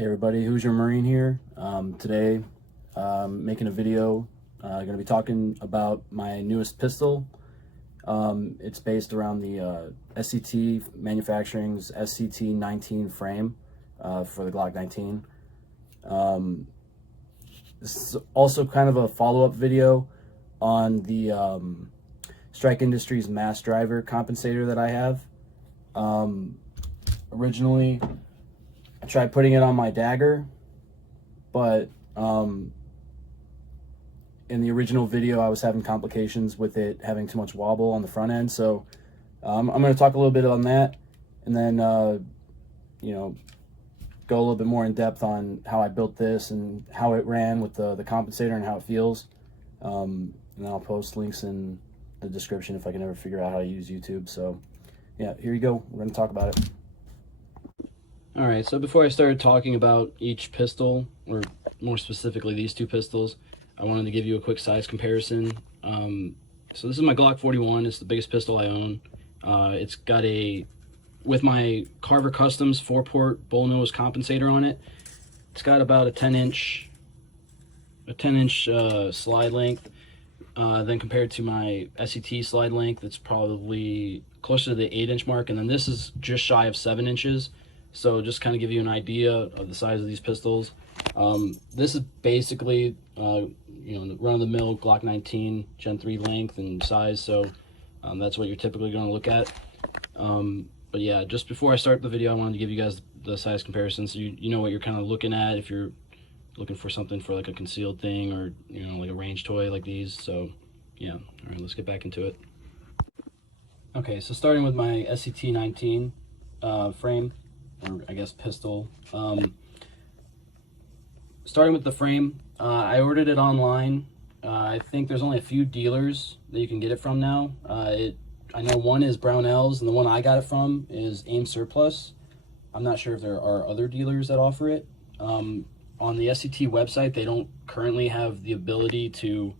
Hey everybody, Who's Your Marine here. Today, making a video, going to be talking about my newest pistol. It's based around the SCT Manufacturing's SCT-19 frame for the Glock 19. This is also kind of a follow-up video on the Strike Industries mass driver compensator that I have. Originally, I tried putting it on my Dagger, but in the original video I was having complications with it having too much wobble on the front end. So I'm going to talk a little bit on that, and then you know, go a little bit more in depth on how I built this and how it ran with the compensator and how it feels. And then I'll post links in the description if I can ever figure out how to use YouTube. So yeah, here you go. We're going to talk about it. Alright, so before I started talking about each pistol, or more specifically these two pistols, I wanted to give you a quick size comparison. So this is my Glock 41. It's the biggest pistol I own. It's got with my Carver Customs 4-port bullnose compensator on it, it's got about a 10-inch slide length. Then compared to my SCT slide length, it's probably closer to the 8-inch mark, and then this is just shy of 7 inches. So just kind of give you an idea of the size of these pistols. This is basically, the run-of-the-mill Glock 19 Gen 3 length and size. So that's what you're typically going to look at. But yeah, just before I start the video, I wanted to give you guys the size comparison, so you know what you're kind of looking at if you're looking for something for like a concealed thing, or like a range toy like these. So yeah, all right, let's get back into it. Okay, so starting with my SCT-19 frame, or I guess pistol. Starting with the frame, I ordered it online. I think there's only a few dealers that you can get it from now. I know one is Brownells, and the one I got it from is Aim Surplus. I'm not sure if there are other dealers that offer it. On the SCT website, they don't currently have the ability to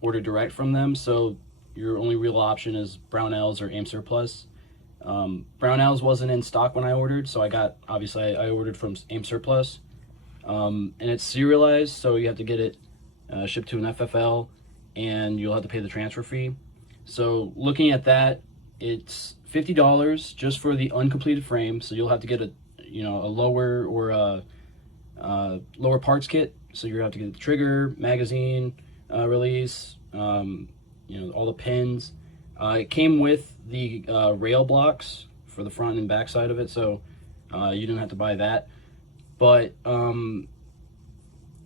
order direct from them, so your only real option is Brownells or Aim Surplus. Brownells wasn't in stock when I ordered, so obviously I ordered from Aim Surplus. And it's serialized, so you have to get it shipped to an FFL, and you'll have to pay the transfer fee. So looking at that, it's $50 just for the uncompleted frame. So you'll have to get a lower or a lower parts kit. So you're gonna have to get the trigger, magazine release, all the pins. It came with the rail blocks for the front and back side of it, so you didn't have to buy that. But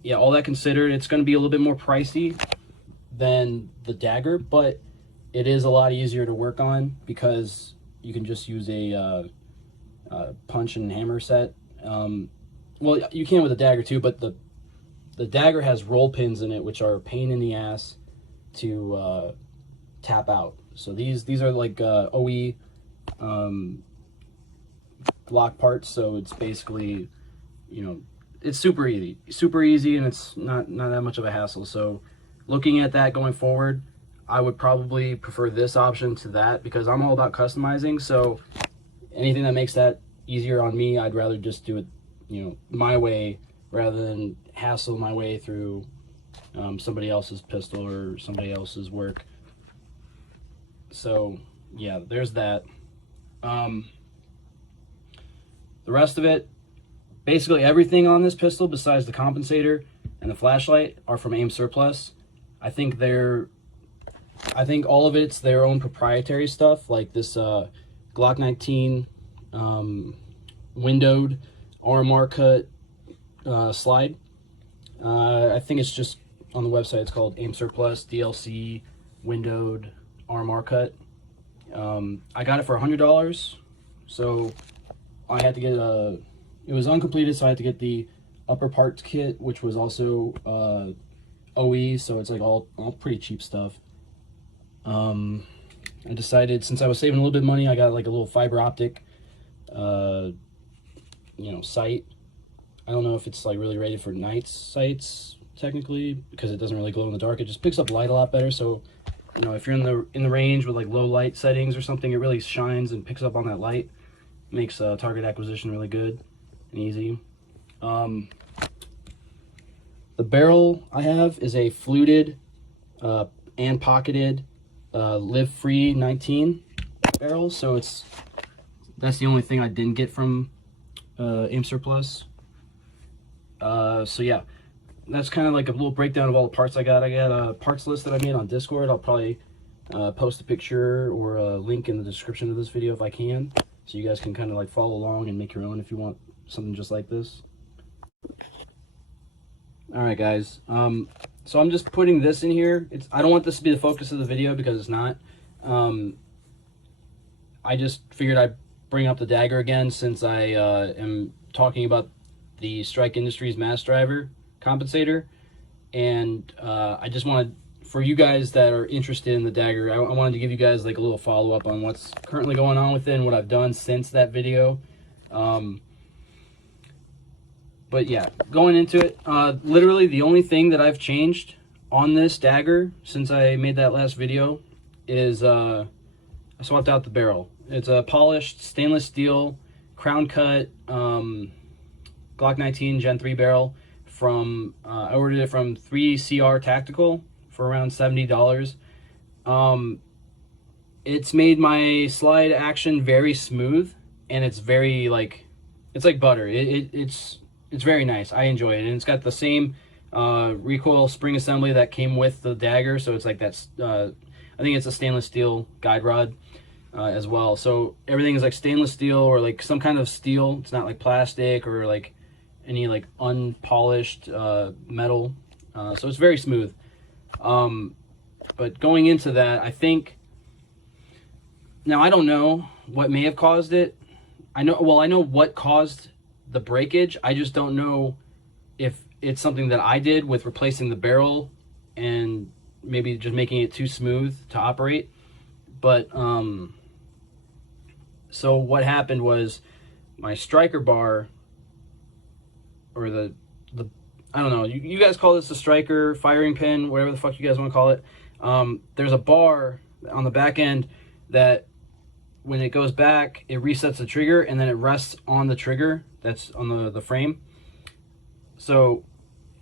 yeah, all that considered, it's going to be a little bit more pricey than the Dagger, but it is a lot easier to work on because you can just use a punch and hammer set. Well, you can with the Dagger too, but the Dagger has roll pins in it, which are a pain in the ass to tap out. So these are like OE Glock parts, so it's basically, it's super easy, and it's not that much of a hassle. So looking at that going forward, I would probably prefer this option to that, because I'm all about customizing. So anything that makes that easier on me, I'd rather just do it, my way, rather than hassle my way through somebody else's pistol or somebody else's work. So yeah, there's that. The rest of it, basically everything on this pistol besides the compensator and the flashlight, are from Aim Surplus. I think all of it's their own proprietary stuff, like this Glock 19 windowed RMR cut slide. I think it's just on the website, it's called Aim Surplus DLC windowed RMR cut. I got it for $100, so I had to get it was uncompleted, so I had to get the upper parts kit, which was also OE, so it's like all pretty cheap stuff. I decided, since I was saving a little bit of money, I got like a little fiber optic sight. I don't know if it's like really rated for night sights technically, because it doesn't really glow in the dark. It just picks up light a lot better. So if you're in the range with like low light settings or something, it really shines and picks up on that light. Makes target acquisition really good and easy. The barrel I have is a fluted and pocketed Live Free 19 barrel, so that's the only thing I didn't get from Aim Surplus. So yeah, that's kind of like a little breakdown of all the parts I got. I got a parts list that I made on Discord. I'll probably post a picture or a link in the description of this video if I can, so you guys can kind of like follow along and make your own if you want something just like this. All right, guys. So I'm just putting this in here. I don't want this to be the focus of the video because it's not. I just figured I'd bring up the Dagger again since I am talking about the Strike Industries Mass Driver compensator, and I just wanted, for you guys that are interested in the Dagger, I wanted to give you guys like a little follow-up on what's currently going on with it and what I've done since that video. But yeah, going into it, literally the only thing that I've changed on this Dagger since I made that last video is I swapped out the barrel. It's a polished stainless steel crown cut Glock 19 Gen 3 barrel from I ordered it from 3CR Tactical for around $70. It's made my slide action very smooth, and it's very it's like butter. It's very nice. I enjoy it, and it's got the same recoil spring assembly that came with the Dagger, so it's like that's I think it's a stainless steel guide rod as well. So everything is like stainless steel or like some kind of steel. It's not like plastic or like any like unpolished metal. So it's very smooth. But going into that, I think, now I don't know what may have caused it. I know what caused the breakage. I just don't know if it's something that I did with replacing the barrel and maybe just making it too smooth to operate. But so what happened was my striker bar, or the I don't know, you guys call this the striker, firing pin, whatever the fuck you guys want to call it. There's a bar on the back end that when it goes back, it resets the trigger, and then it rests on the trigger that's on the frame. So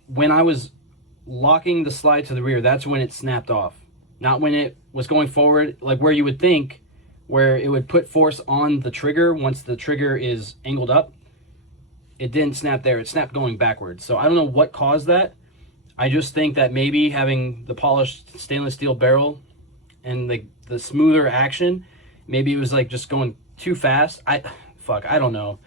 when I was locking the slide to the rear, that's when it snapped off. Not when it was going forward, like where you would think, where it would put force on the trigger once the trigger is angled up. It didn't snap there, it snapped going backwards. So I don't know what caused that. I just think that maybe having the polished stainless steel barrel and the smoother action, maybe it was like just going too fast. I don't know.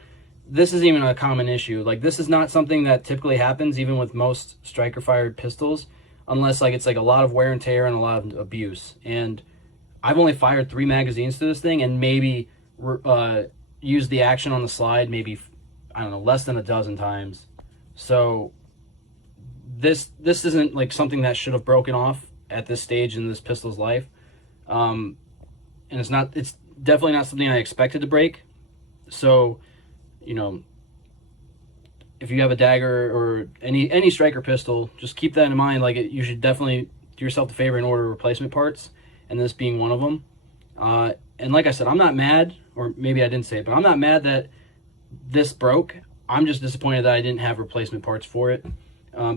This isn't even a common issue. Like, this is not something that typically happens even with most striker fired pistols, unless like it's like a lot of wear and tear and a lot of abuse. And I've only fired 3 magazines to this thing and maybe used the action on the slide maybe, I don't know, less than a dozen times. So this isn't like something that should have broken off at this stage in this pistol's life. And it's definitely not something I expected to break. So, you know, if you have a Dagger or any striker pistol, just keep that in mind. Like, you should definitely do yourself the favor and order replacement parts, and this being one of them. And like I said, I'm not mad, or maybe I didn't say it, but I'm not mad that this broke. I'm just disappointed that I didn't have replacement parts for it,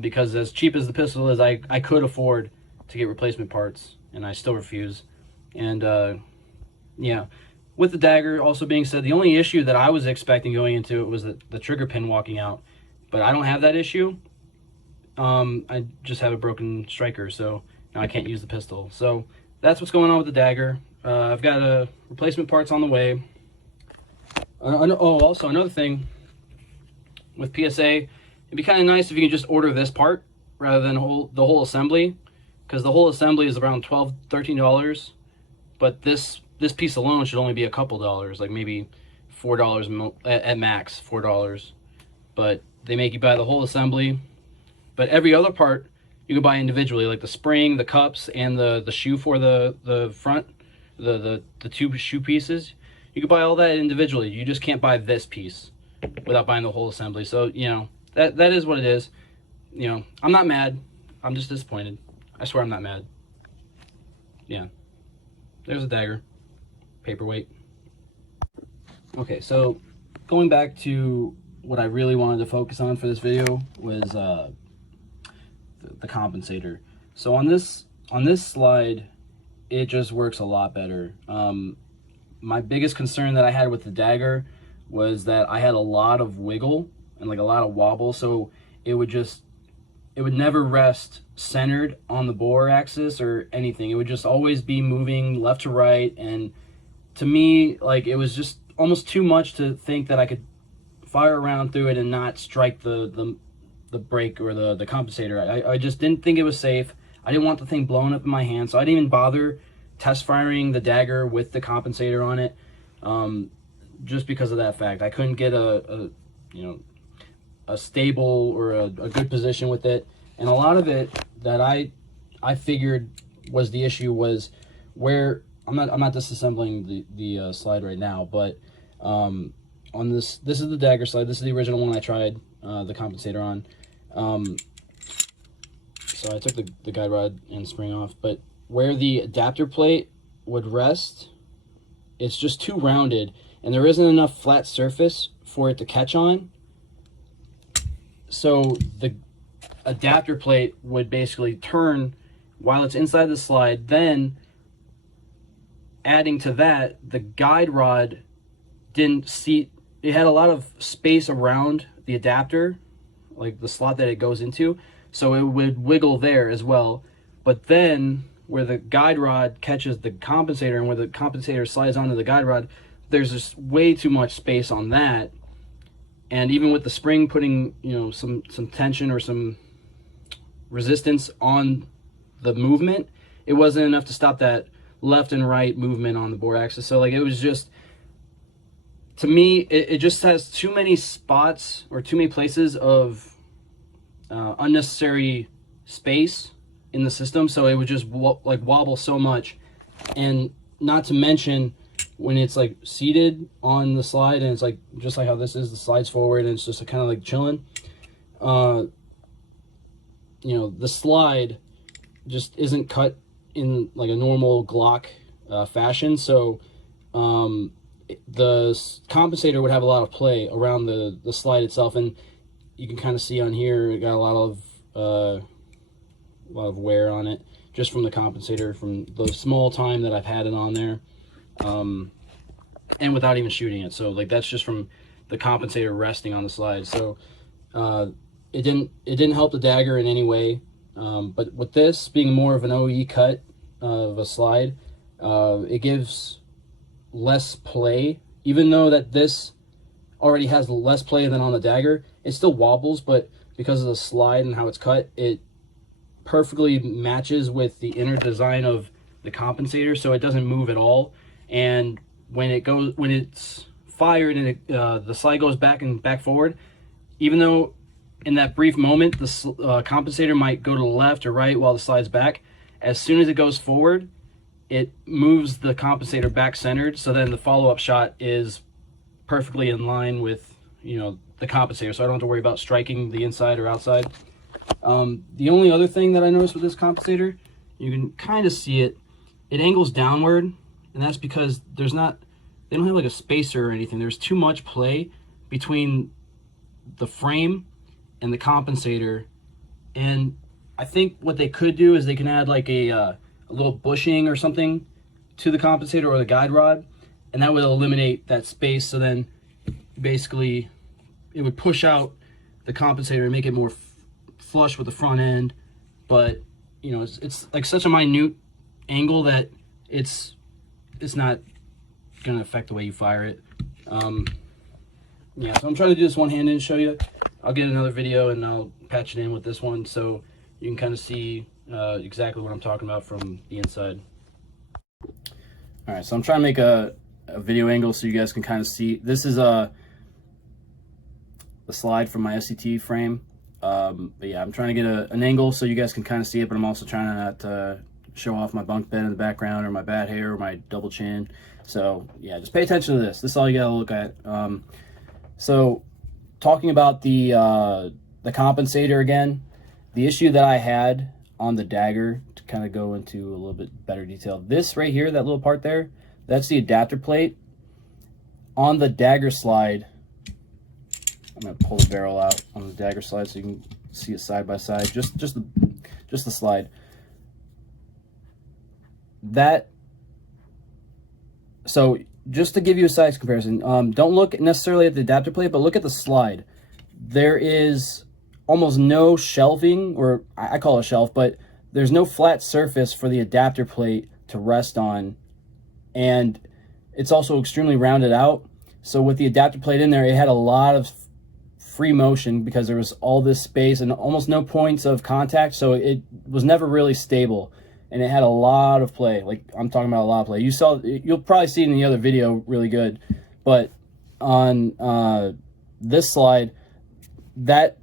because as cheap as the pistol is, I could afford to get replacement parts, and I still refuse. And yeah, with the Dagger also being said, the only issue that I was expecting going into it was the trigger pin walking out, but I don't have that issue. I just have a broken striker, so now I can't use the pistol. So that's what's going on with the Dagger. I've got replacement parts on the way. Also another thing with PSA, it'd be kind of nice if you could just order this part rather than the whole assembly, because the whole assembly is around $12, $13, but this piece alone should only be a couple dollars, like maybe $4 at max, $4. But they make you buy the whole assembly. But every other part you can buy individually, like the spring, the cups, and the shoe for the front, the 2 shoe pieces. You can buy all that individually. You just can't buy this piece without buying the whole assembly. So, you know, that is what it is. You know, I'm not mad. I'm just disappointed. I swear I'm not mad. Yeah. There's a Dagger. Paperweight. Okay, so going back to what I really wanted to focus on for this video was the compensator. So on this slide, it just works a lot better. My biggest concern that I had with the Dagger was that I had a lot of wiggle and like a lot of wobble, so it would never rest centered on the bore axis or anything. It would just always be moving left to right, and to me, like, it was just almost too much to think that I could fire around through it and not strike the brake or the compensator. I just didn't think it was safe. I didn't want the thing blowing up in my hand, so I didn't even bother test firing the Dagger with the compensator on it, just because of that fact. I couldn't get a stable or a good position with it, and a lot of it that I figured was the issue was where I'm not disassembling the slide right now, but on this is the Dagger slide. This is the original one I tried the compensator on. So I took the guide rod and spring off, but where the adapter plate would rest, it's just too rounded, and there isn't enough flat surface for it to catch on. So the adapter plate would basically turn while it's inside the slide. Then adding to that, the guide rod didn't seat. It had a lot of space around the adapter, like the slot that it goes into, so it would wiggle there as well. But then where the guide rod catches the compensator and where the compensator slides onto the guide rod, there's just way too much space on that. And even with the spring putting, some tension or some resistance on the movement, it wasn't enough to stop that left and right movement on the bore axis. So like, it was just, to me, it just has too many spots or too many places of unnecessary space in the system. So it would just wobble so much. And not to mention, when it's like seated on the slide and it's like just like how this is, the slides forward and it's just kind of like chilling, the slide just isn't cut in like a normal Glock fashion. So the compensator would have a lot of play around the slide itself, and you can kind of see on here it got a lot of wear on it just from the compensator, from the small time that I've had it on there, and without even shooting it. So like, that's just from the compensator resting on the slide. So it didn't help the Dagger in any way, but with this being more of an OE cut of a slide, it gives less play. Even though that this already has less play than on the Dagger, it still wobbles, but because of the slide and how it's cut, it perfectly matches with the inner design of the compensator, so it doesn't move at all. And when it's fired and the slide goes back and back forward, even though in that brief moment the compensator might go to the left or right while the slide's back, as soon as it goes forward, it moves the compensator back centered, so then the follow-up shot is perfectly in line with the compensator, so I don't have to worry about striking the inside or outside. The only other thing that I noticed with this compensator, you can kind of see it angles downward, and that's because they don't have like a spacer or anything. There's too much play between the frame and the compensator, and I think what they could do is they can add like a little bushing or something to the compensator or the guide rod, and that would eliminate that space. So then basically it would push out the compensator and make it more flush with the front end. But it's like such a minute angle that it's not gonna affect the way you fire it. Yeah, so I'm trying to do this one-handed and show you. I'll get another video and I'll patch it in with this one so you can kind of see exactly what I'm talking about from the inside. All right, so I'm trying to make a video angle so you guys can kind of see. This is the slide from my SCT frame. But yeah, I'm trying to get an angle so you guys can kind of see it, but I'm also trying not to show off my bunk bed in the background or my bad hair or my double chin. So yeah, just pay attention to this. This is all you gotta look at. So talking about the compensator again, the issue that I had on the Dagger, to kind of go into a little bit better detail, this right here, that little part there, that's the adapter plate. On the Dagger slide, I'm gonna pull the barrel out on the dagger slide so you can see it side by side. Just the slide. So just to give you a size comparison, don't look necessarily at the adapter plate, but look at the slide. There is almost no shelving, or I call it a shelf, but there's no flat surface for the adapter plate to rest on, and it's also extremely rounded out. So with the adapter plate in there, it had a lot of free motion because there was all this space and almost no points of contact, so it was never really stable, and it had a lot of play. Like, I'm talking about a lot of play. You'll probably see it in the other video really good, but on this slide, that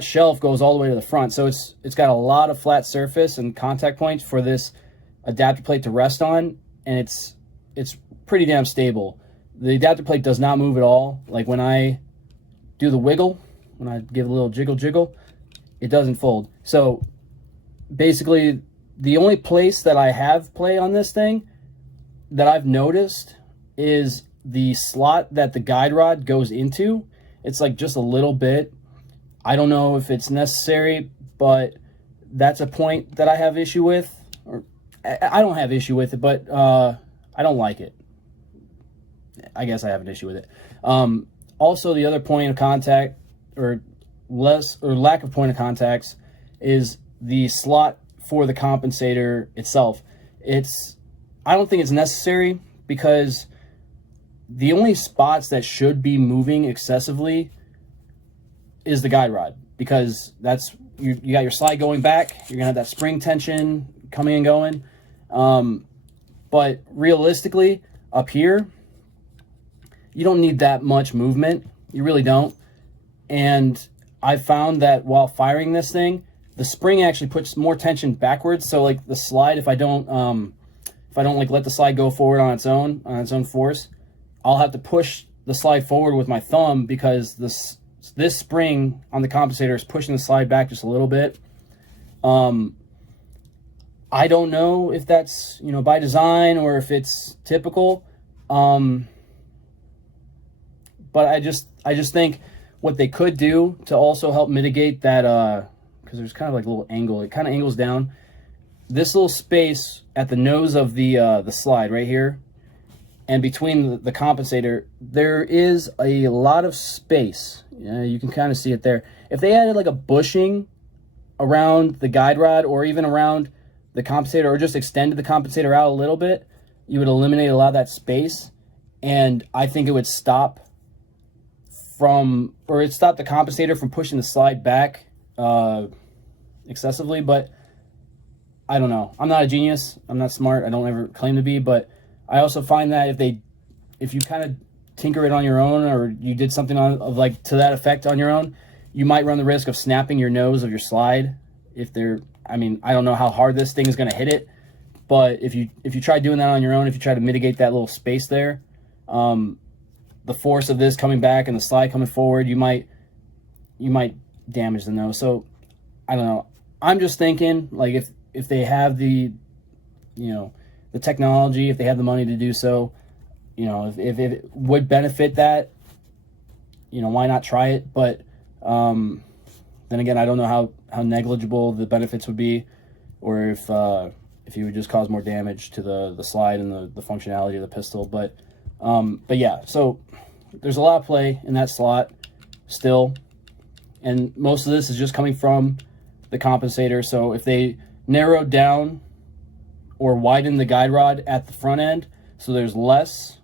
shelf goes all the way to the front, so it's got a lot of flat surface and contact points for this adapter plate to rest on, and it's pretty damn stable. The adapter plate does not move at all. Like, when I do the wiggle, when I give a little jiggle, it doesn't fold. So basically, the only place that I have play on this thing that I've noticed is the slot that the guide rod goes into. It's like just a little bit. I don't know if it's necessary, but that's a point that I have issue with. Or I don't have issue with it, but I don't like it. I guess I have an issue with it. Also, the other point of contact, or lack of point of contacts, is the slot for the compensator itself. I don't think it's necessary, because the only spots that should be moving excessively is the guide rod, because that's you got your slide going back, you're gonna have that spring tension coming and going. But realistically, up here, you don't need that much movement. You really don't. And I found that while firing this thing, the spring actually puts more tension backwards. So like the slide, if I don't like let the slide go forward on its own force, I'll have to push the slide forward with my thumb, because this spring on the compensator is pushing the slide back just a little bit. I don't know if that's, by design or if it's typical. But I just think what they could do to also help mitigate that, because there's kind of like a little angle, it kind of angles down. This little space at the nose of the slide right here, and between the compensator, there is a lot of space. You can kind of see it there. If they added like a bushing around the guide rod, or even around the compensator, or just extended the compensator out a little bit, you would eliminate a lot of that space, and I think it would stop the compensator from pushing the slide back excessively. But I don't know. I'm not a genius. I'm not smart. I don't ever claim to be, but I also find that if you kind of tinker it on your own, or you did something to that effect on your own, you might run the risk of snapping your nose of your slide. I don't know how hard this thing is going to hit it, but if you try doing that on your own, if you try to mitigate that little space there, the force of this coming back and the slide coming forward, you might damage the nose. So I don't know. I'm just thinking, like, if they have the technology, if they have the money to do so, if it would benefit that, why not try it? But then again, I don't know how negligible the benefits would be, or if you would just cause more damage to the slide and the functionality of the pistol. But yeah, so there's a lot of play in that slot still, and most of this is just coming from the compensator. So if they narrowed down or widen the guide rod at the front end, so there's less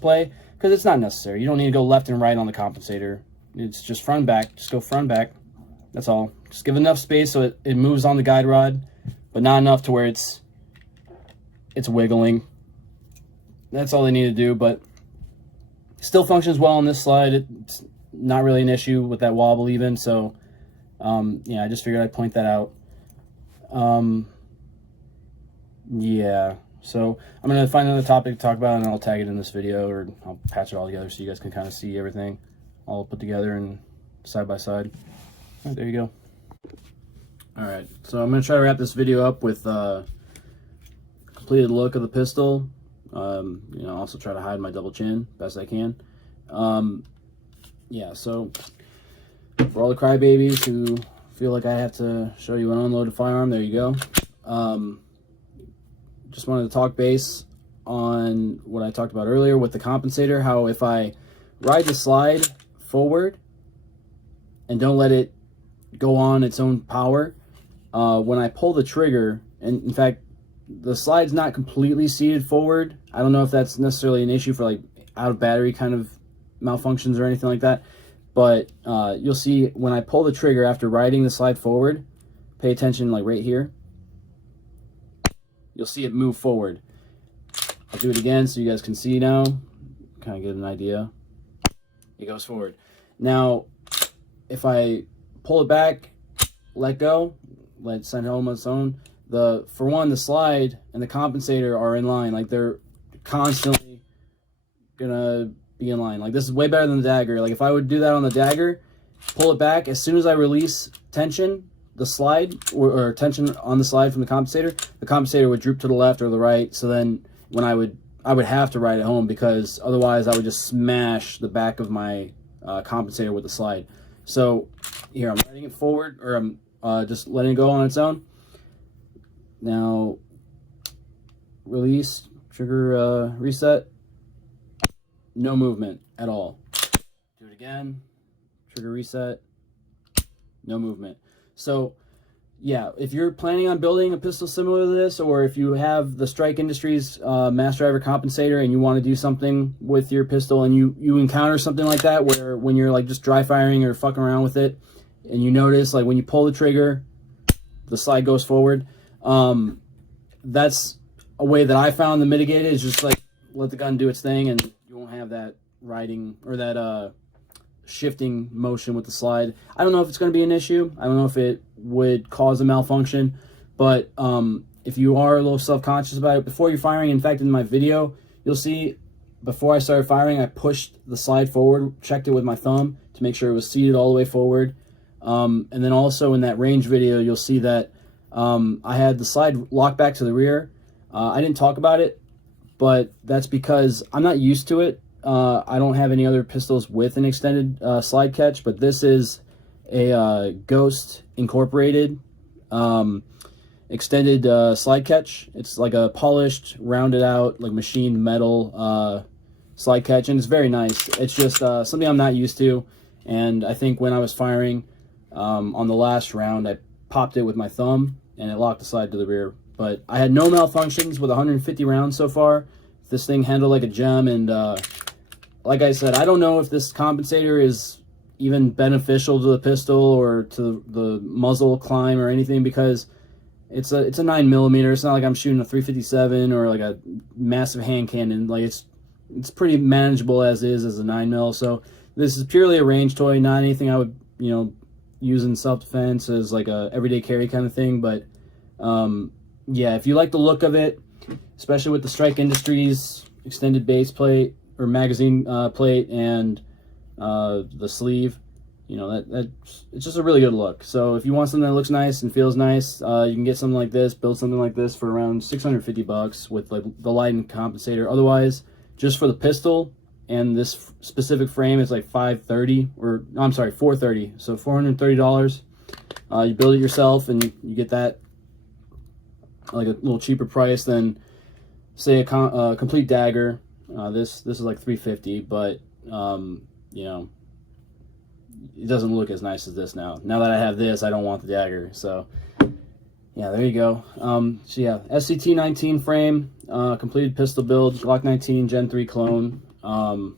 play, because it's not necessary. You don't need to go left and right on the compensator. It's just front and back. Just go front and back. That's all. Just give enough space so it moves on the guide rod, but not enough to where it's wiggling. That's all they need to do, but still functions well on this slide. It's not really an issue with that wobble even. So yeah, I just figured I'd point that out. Yeah, so I'm going to find another topic to talk about, and I'll tag it in this video, or I'll patch it all together so you guys can kind of see everything all put together and side by side. All right, there you go. All right, so I'm going to try to wrap this video up with a completed look of the pistol. Also try to hide my double chin best I can. yeah, so for all the crybabies who feel like I have to show you an unloaded firearm, there you go. Just wanted to talk base on what I talked about earlier with the compensator, how if I ride the slide forward and don't let it go on its own power, when I pull the trigger, and in fact, the slide's not completely seated forward. I don't know if that's necessarily an issue for like out of battery kind of malfunctions or anything like that, but you'll see when I pull the trigger after riding the slide forward, pay attention like right here, you'll see it move forward. I'll do it again so you guys can see now, kind of get an idea. It goes forward. Now, if I pull it back, let go, let it send home on its own, for one, the slide and the compensator are in line. Like they're constantly gonna be in line. Like this is way better than the Dagger. Like if I would do that on the Dagger, pull it back, as soon as I release tension, the slide or tension on the slide from the compensator would droop to the left or the right. So then when I would have to ride it home, because otherwise I would just smash the back of my compensator with the slide. So here I'm letting it forward, or I'm just letting it go on its own. Now release, trigger reset, no movement at all. Do it again, trigger reset, no movement. So yeah, if you're planning on building a pistol similar to this, or if you have the Strike Industries mass driver compensator and you want to do something with your pistol, and you encounter something like that where when you're like just dry firing or fucking around with it and you notice like when you pull the trigger the slide goes forward, that's a way that I found to mitigate it, is just like let the gun do its thing and you won't have that riding or that shifting motion with the slide. I don't know if it's going to be an issue. I don't know if it would cause a malfunction, but if you are a little self-conscious about it before you're firing, in fact in my video you'll see before I started firing I pushed the slide forward, checked it with my thumb to make sure it was seated all the way forward, and then also in that range video you'll see that I had the slide locked back to the rear. I didn't talk about it, but that's because I'm not used to it. I don't have any other pistols with an extended slide catch, but this is a Ghost Incorporated extended slide catch. It's like a polished, rounded out, like machined metal slide catch, and it's very nice. It's just something I'm not used to, and I think when I was firing on the last round, I popped it with my thumb, and it locked the slide to the rear. But I had no malfunctions with 150 rounds so far. This thing handled like a gem, and like I said, I don't know if this compensator is even beneficial to the pistol or to the muzzle climb or anything, because it's a 9mm. It's not like I'm shooting a 357 or like a massive hand cannon. Like it's pretty manageable as is as a 9mm. So this is purely a range toy, not anything I would use in self-defense as like a everyday carry kind of thing. But yeah, if you like the look of it, especially with the Strike Industries extended base plate or magazine plate and the sleeve, it's just a really good look. So if you want something that looks nice and feels nice, you can get something like this, build something like this for around $650 with like the light and compensator. Otherwise, just for the pistol and this specific frame, it's like $430. So $430. You build it yourself and you get that like a little cheaper price than say a complete Dagger. This is like $350, but it doesn't look as nice as this now. Now that I have this, I don't want the Dagger. So yeah, there you go. So yeah, SCT-19 frame, completed pistol build, Glock 19 Gen 3 clone. So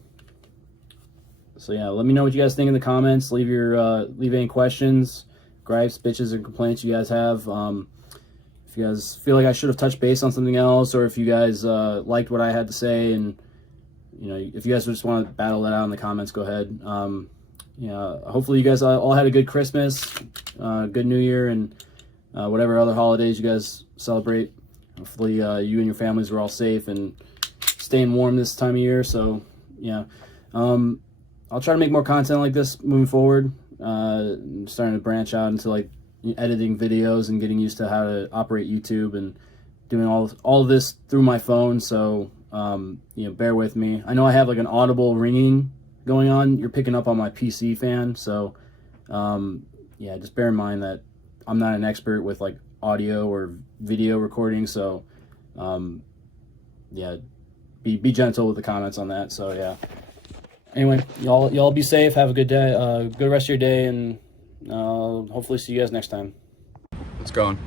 yeah, let me know what you guys think in the comments. Leave any questions, gripes, bitches, and complaints you guys have. If you guys feel like I should have touched base on something else, or if you guys liked what I had to say, and if you guys just want to battle that out in the comments, go ahead. Yeah, hopefully you guys all had a good Christmas, good New Year, and whatever other holidays you guys celebrate. Hopefully you and your families were all safe and staying warm this time of year. So yeah, I'll try to make more content like this moving forward. I'm starting to branch out into like editing videos and getting used to how to operate YouTube and doing all of this through my phone. So bear with me. I know I have like an audible ringing going on, you're picking up on my PC fan. So yeah, just bear in mind that I'm not an expert with like audio or video recording. So yeah, be gentle with the comments on that. So yeah. Anyway, y'all be safe. Have a good day. Good rest of your day, and hopefully see you guys next time. It's going.